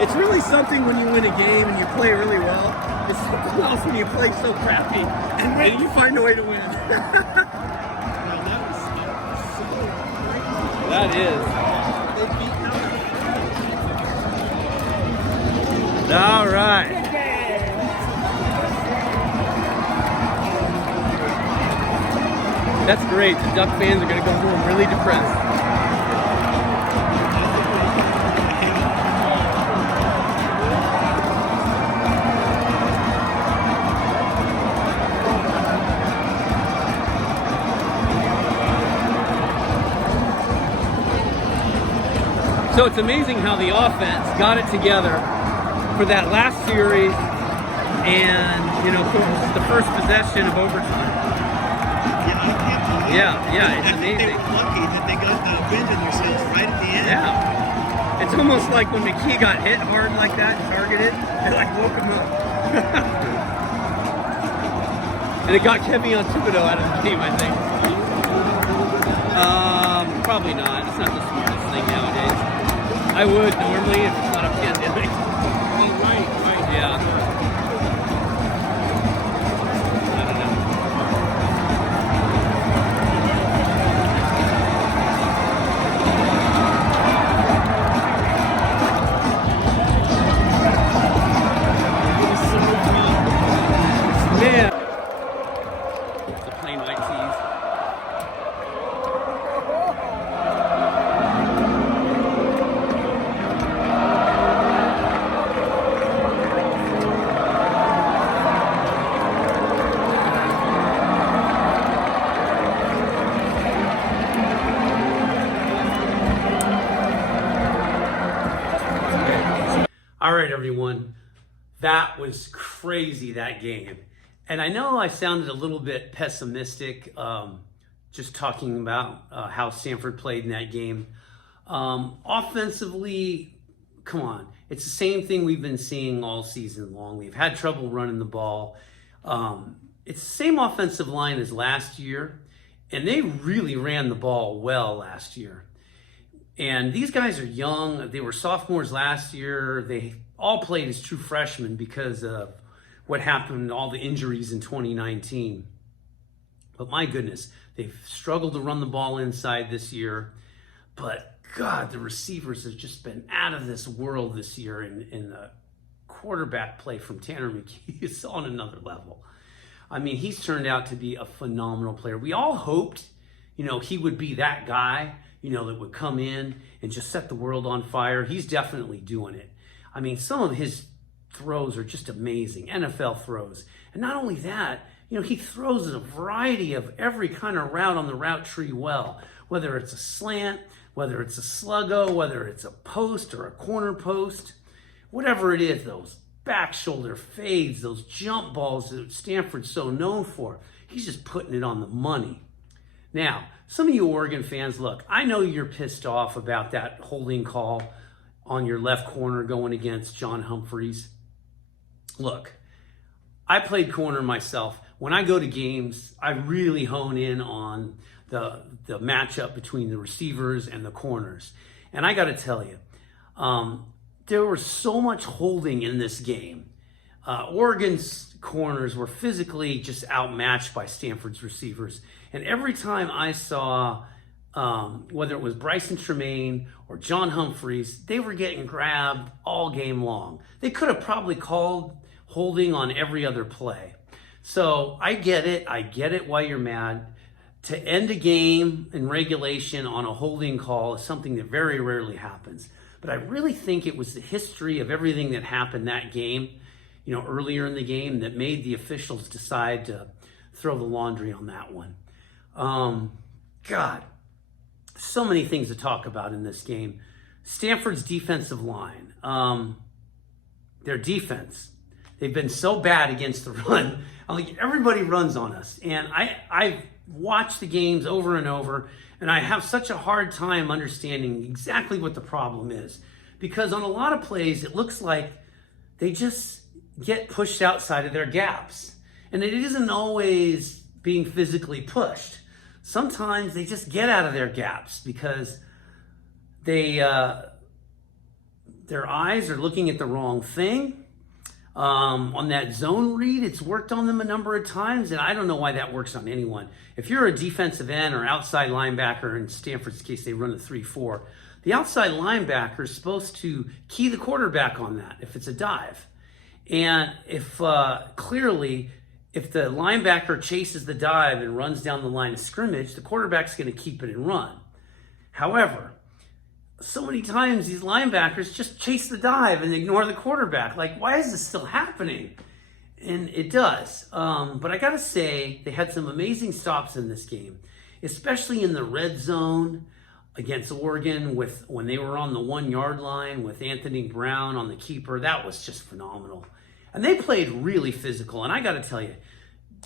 It's really something when you win a game and you play really well. It's something else when you play so crappy and you find a way to win. That is. All right. That's great. The Duck fans are going to go home really depressed. So it's amazing how the offense got it together for that last series and, the first possession of overtime. Yeah, it's amazing. They were lucky that they got the wind in themselves right at the end. Yeah. It's almost like when McKee got hit hard like that and targeted, it woke him up. And it got Kevin Thibodeau out of the game, I think. Probably not. It's not the smartest thing nowadays. I would normally if it's not a pandemic. Right. Yeah. I don't know. Man. The plain white tees. All right, everyone, that was crazy, that game. And I know I sounded a little bit pessimistic just talking about how Stanford played in that game. Offensively, come on, it's the same thing we've been seeing all season long. We've had trouble running the ball. It's the same offensive line as last year, and they really ran the ball well last year. And these guys are young. They were sophomores last year. They all played as true freshmen because of what happened, all the injuries in 2019. But my goodness, they've struggled to run the ball inside this year. But God, the receivers have just been out of this world this year. And the quarterback play from Tanner McKee is on another level. I mean, he's turned out to be a phenomenal player. We all hoped, he would be that guy, that would come in and just set the world on fire. He's definitely doing it. I mean, some of his throws are just amazing, NFL throws. And not only that, he throws a variety of every kind of route on the route tree well, whether it's a slant, whether it's a sluggo, whether it's a post or a corner post, whatever it is, those back shoulder fades, those jump balls that Stanford's so known for. He's just putting it on the money. Now, some of you Oregon fans, look, I know you're pissed off about that holding call on your left corner going against John Humphreys. Look, I played corner myself. When I go to games, I really hone in on the matchup between the receivers and the corners. And I got to tell you, there was so much holding in this game. Oregon's corners were physically just outmatched by Stanford's receivers. And every time I saw, whether it was Bryson Tremaine or John Humphreys, they were getting grabbed all game long. They could have probably called holding on every other play. So I get it. I get it why you're mad. To end a game in regulation on a holding call is something that very rarely happens. But I really think it was the history of everything that happened that game, earlier in the game, that made the officials decide to throw the laundry on that one. God, so many things to talk about in this game. Stanford's defensive line, their defense, they've been so bad against the run. Everybody runs on us. And I've watched the games over and over, and I have such a hard time understanding exactly what the problem is. Because on a lot of plays, it looks like they just get pushed outside of their gaps. And it isn't always being physically pushed. Sometimes they just get out of their gaps because they their eyes are looking at the wrong thing. On that zone read, it's worked on them a number of times, and I don't know why that works on anyone. If you're a defensive end or outside linebacker, in Stanford's case, they run a 3-4, the outside linebacker is supposed to key the quarterback on that if it's a dive. And if clearly, if the linebacker chases the dive and runs down the line of scrimmage, the quarterback's going to keep it and run. However, so many times these linebackers just chase the dive and ignore the quarterback. Like, why is this still happening? And it does. But I got to say, they had some amazing stops in this game, especially in the red zone against Oregon when they were on the 1 yard line with Anthony Brown on the keeper. That was just phenomenal. And they played really physical. And I got to tell you,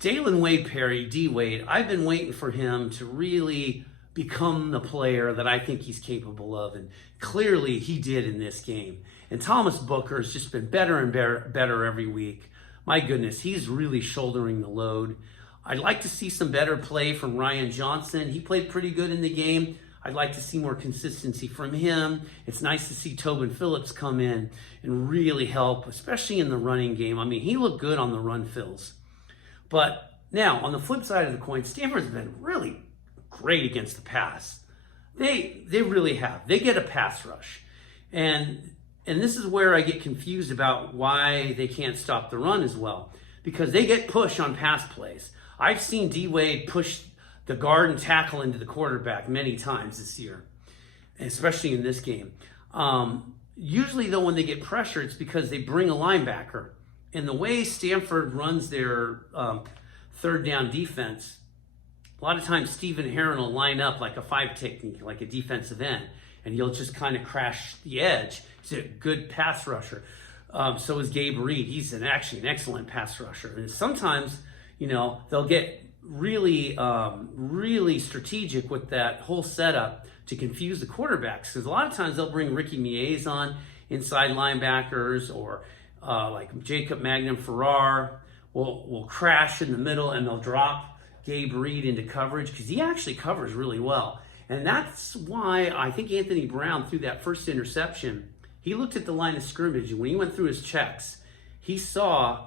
Dalen Wade-Perry, D-Wade, I've been waiting for him to really become the player that I think he's capable of, and clearly he did in this game. And Thomas Booker has just been better and better every week. My goodness, he's really shouldering the load. I'd like to see some better play from Ryan Johnson. He played pretty good in the game. I'd like to see more consistency from him. It's nice to see Tobin Phillips come in and really help, especially in the running game. I mean, he looked good on the run fills. But now, on the flip side of the coin, Stanford's been really great against the pass. They really have. They get a pass rush. And this is where I get confused about why they can't stop the run as well. Because they get push on pass plays. I've seen D-Wade push the guard and tackle into the quarterback many times this year, especially in this game. Usually, though, when they get pressure, it's because they bring a linebacker. And the way Stanford runs their third down defense, a lot of times Stephen Herron will line up like a 5 technique, like a defensive end, and he'll just kind of crash the edge. He's a good pass rusher. So is Gabe Reed. He's actually an excellent pass rusher. And sometimes, they'll get really strategic with that whole setup to confuse the quarterbacks. Because a lot of times they'll bring Ricky Miez on inside linebackers, or like Jacob Magnum-Farrar will crash in the middle, and they'll drop Gabe Reed into coverage because he actually covers really well. And that's why I think Anthony Brown threw that first interception. He looked at the line of scrimmage, and when he went through his checks, he saw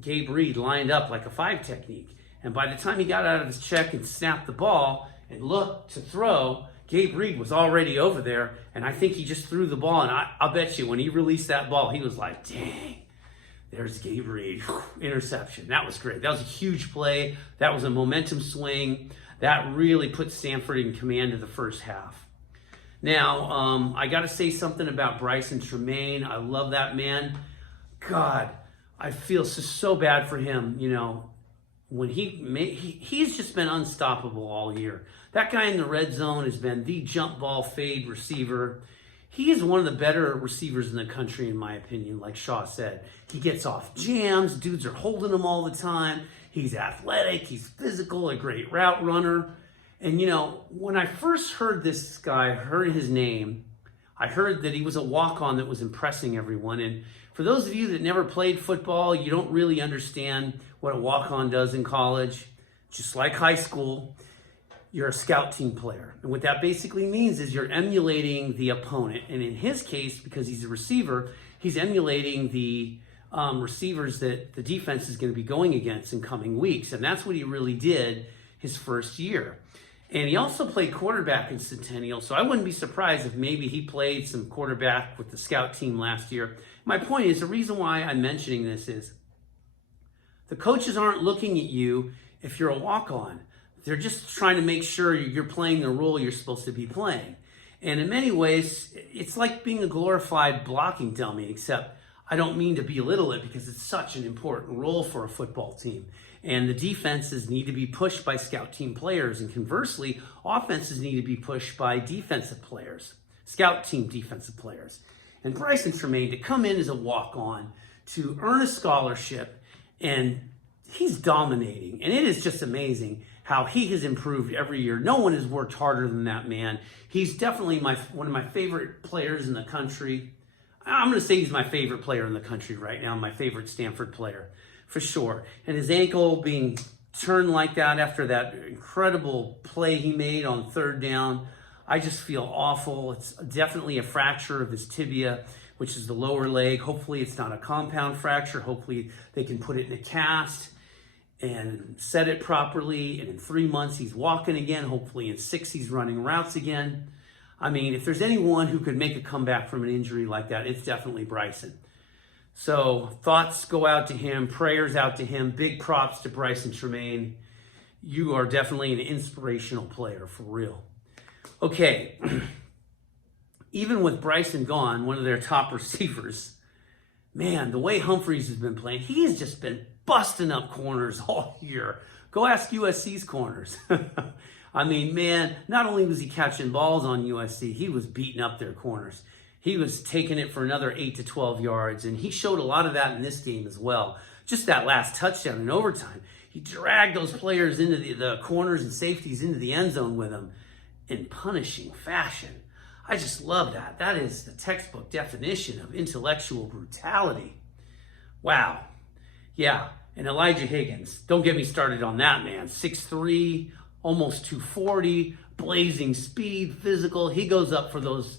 Gabe Reed lined up like a 5 technique. And by the time he got out of his check and snapped the ball and looked to throw, Gabe Reed was already over there. And I think he just threw the ball. And I'll bet you when he released that ball, he was like, dang. There's Gabe Reed. Interception. That was great. That was a huge play. That was a momentum swing. That really put Stanford in command of the first half. Now, I got to say something about Bryson Tremaine. I love that man. God, I feel so bad for him. When he's just been unstoppable all year. That guy in the red zone has been the jump ball fade receiver. He is one of the better receivers in the country, in my opinion, like Shaw said. He gets off jams. Dudes are holding him all the time. He's athletic. He's physical, a great route runner. And, when I first heard this guy, heard his name, I heard that he was a walk-on that was impressing everyone. And for those of you that never played football, you don't really understand what a walk-on does in college. Just like high school, you're a scout team player. And what that basically means is you're emulating the opponent. And in his case, because he's a receiver, he's emulating the receivers that the defense is going to be going against in coming weeks. And that's what he really did his first year. And he also played quarterback in Centennial, so I wouldn't be surprised if maybe he played some quarterback with the scout team last year. My point is, the reason why I'm mentioning this is the coaches aren't looking at you if you're a walk-on. They're just trying to make sure you're playing the role you're supposed to be playing. And in many ways, it's like being a glorified blocking dummy, except I don't mean to belittle it because it's such an important role for a football team. And the defenses need to be pushed by scout team players. And conversely, offenses need to be pushed by defensive players, scout team defensive players. And Bryson Tremaine, to come in as a walk-on, to earn a scholarship, and he's dominating. And it is just amazing how he has improved every year. No one has worked harder than that man. He's definitely one of my favorite players in the country. I'm going to say he's my favorite player in the country right now, my favorite Stanford player, for sure. And his ankle being turned like that after that incredible play he made on third down, I just feel awful. It's definitely a fracture of his tibia, which is the lower leg. Hopefully it's not a compound fracture. Hopefully they can put it in a cast and set it properly. And in 3 months, he's walking again. Hopefully in 6, he's running routes again. I mean, if there's anyone who could make a comeback from an injury like that, it's definitely Bryson. So thoughts go out to him, prayers out to him, big props to Bryson Tremaine. You are definitely an inspirational player, for real. Okay, even with Bryson gone, one of their top receivers, man, the way Humphreys has been playing, he has just been busting up corners all year. Go ask USC's corners. I mean, man, not only was he catching balls on USC, he was beating up their corners. He was taking it for another 8 to 12 yards, and he showed a lot of that in this game as well. Just that last touchdown in overtime, he dragged those players into the corners and safeties into the end zone with him in punishing fashion. I just love that. That is the textbook definition of intellectual brutality. Wow. Yeah, and Elijah Higgins, don't get me started on that man. 6'3", almost 240, blazing speed, physical. He goes up for those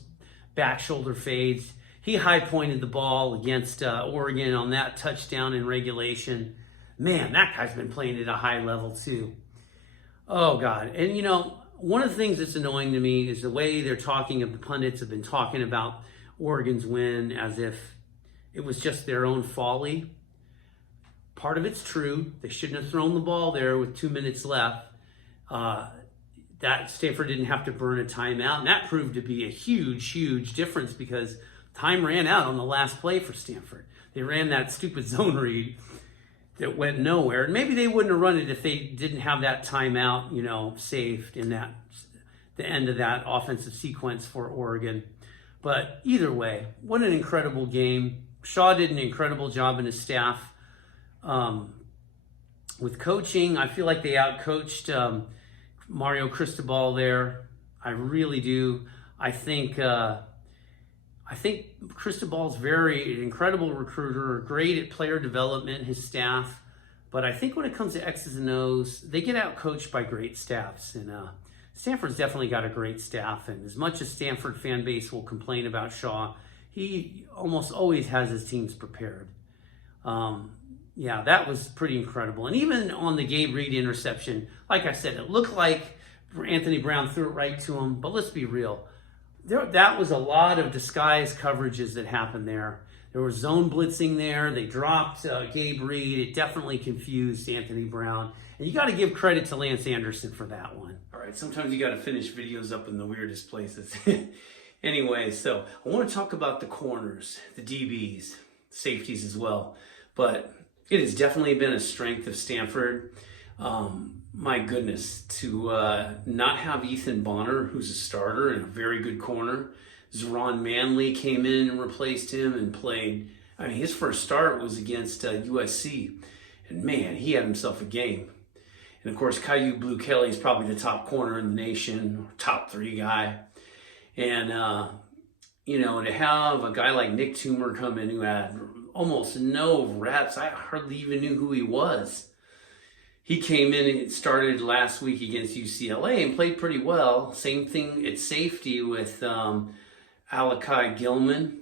back shoulder fades. He high-pointed the ball against Oregon on that touchdown in regulation. Man, that guy's been playing at a high level too. Oh, God. And, you know, one of the things that's annoying to me is the way the pundits have been talking about Oregon's win as if it was just their own folly. Part of it's true. They shouldn't have thrown the ball there with 2 minutes left. That Stanford didn't have to burn a timeout, and that proved to be a huge, huge difference because time ran out on the last play for Stanford. They ran that stupid zone read that went nowhere, and maybe they wouldn't have run it if they didn't have that timeout, you know, saved in the end of that offensive sequence for Oregon. But either way, what an incredible game. Shaw did an incredible job, and his staff with coaching. I feel like they outcoached Mario Cristobal there. I really do. I think Cristobal's an incredible recruiter, great at player development, his staff. But I think when it comes to X's and O's, they get outcoached by great staffs. And Stanford's definitely got a great staff. And as much as Stanford fan base will complain about Shaw, he almost always has his teams prepared. Yeah, that was pretty incredible. And even on the Gabe Reed interception, like I said, it looked like Anthony Brown threw it right to him. But let's be real. That was a lot of disguised coverages that happened there. There was zone blitzing there. They dropped Gabe Reed. It definitely confused Anthony Brown. And you got to give credit to Lance Anderson for that one. All right, sometimes you got to finish videos up in the weirdest places. Anyway, so I want to talk about the corners, the DBs, safeties as well. But it has definitely been a strength of Stanford. My goodness, to not have Ethan Bonner, who's a starter and a very good corner. Zeron Manley came in and replaced him and played. I mean, his first start was against USC. And man, he had himself a game. And of course, Caillou Blue Kelly is probably the top corner in the nation, top 3 guy. And, you know, to have a guy like Nick Toomer come in who had almost no reps, I hardly even knew who he was. He came in and started last week against UCLA and played pretty well. Same thing at safety with Alakai Gilman.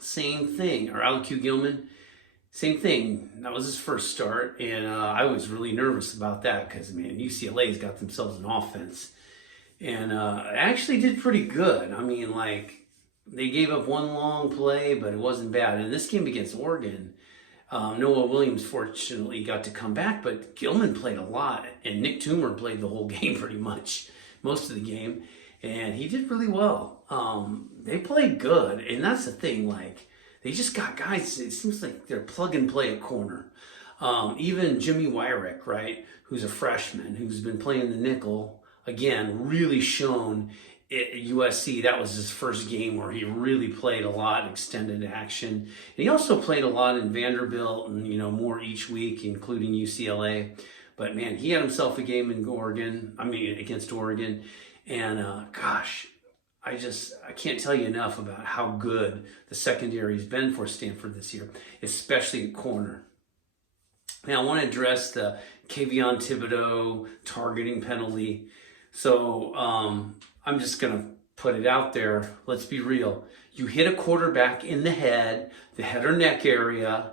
Same thing, or Alaku Gilman. Same thing. That was his first start, and I was really nervous about that because, man, UCLA's got themselves an offense. And actually did pretty good. I mean, like, they gave up one long play, but it wasn't bad. And this game against Oregon, Noah Williams fortunately got to come back, but Gilman played a lot, and Nick Toomer played the whole game pretty much, most of the game, and he did really well. They played good, and that's the thing, like, they just got guys, it seems like they're plug and play at corner. Even Jimmy Wyrick, right, who's a freshman, who's been playing the nickel, again, really shown at USC. That was his first game where he really played a lot, extended action. And he also played a lot in Vanderbilt and, you know, more each week, including UCLA. But, man, he had himself a game in against Oregon. And, gosh, I can't tell you enough about how good the secondary's been for Stanford this year, especially at corner. Now, I want to address the Kayvon Thibodeau targeting penalty. So, I'm just going to put it out there. Let's be real. You hit a quarterback in the head or neck area,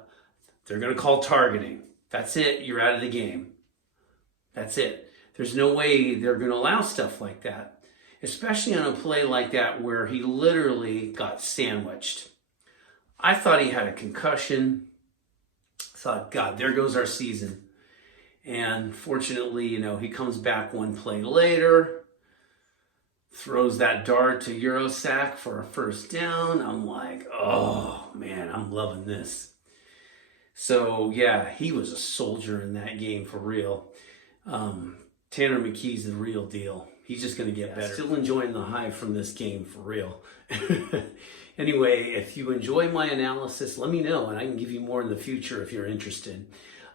they're going to call targeting. That's it. You're out of the game. That's it. There's no way they're going to allow stuff like that, especially on a play like that where he literally got sandwiched. I thought he had a concussion. Thought, God, there goes our season. And fortunately, he comes back one play later, throws that dart to Eurosack for a first down. I'm like, oh man, I'm loving this. So yeah, he was a soldier in that game for real. Tanner McKee's the real deal. He's just going to get better. Still enjoying the high from this game for real. Anyway, if you enjoy my analysis, let me know, and I can give you more in the future if you're interested.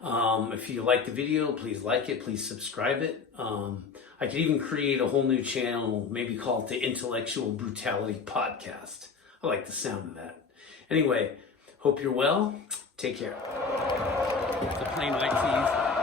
If you like the video, please like it, please subscribe it. I could even create a whole new channel, maybe call it the Intellectual Brutality Podcast. I like the sound of that. Anyway, hope you're well. Take care. The plain white tees.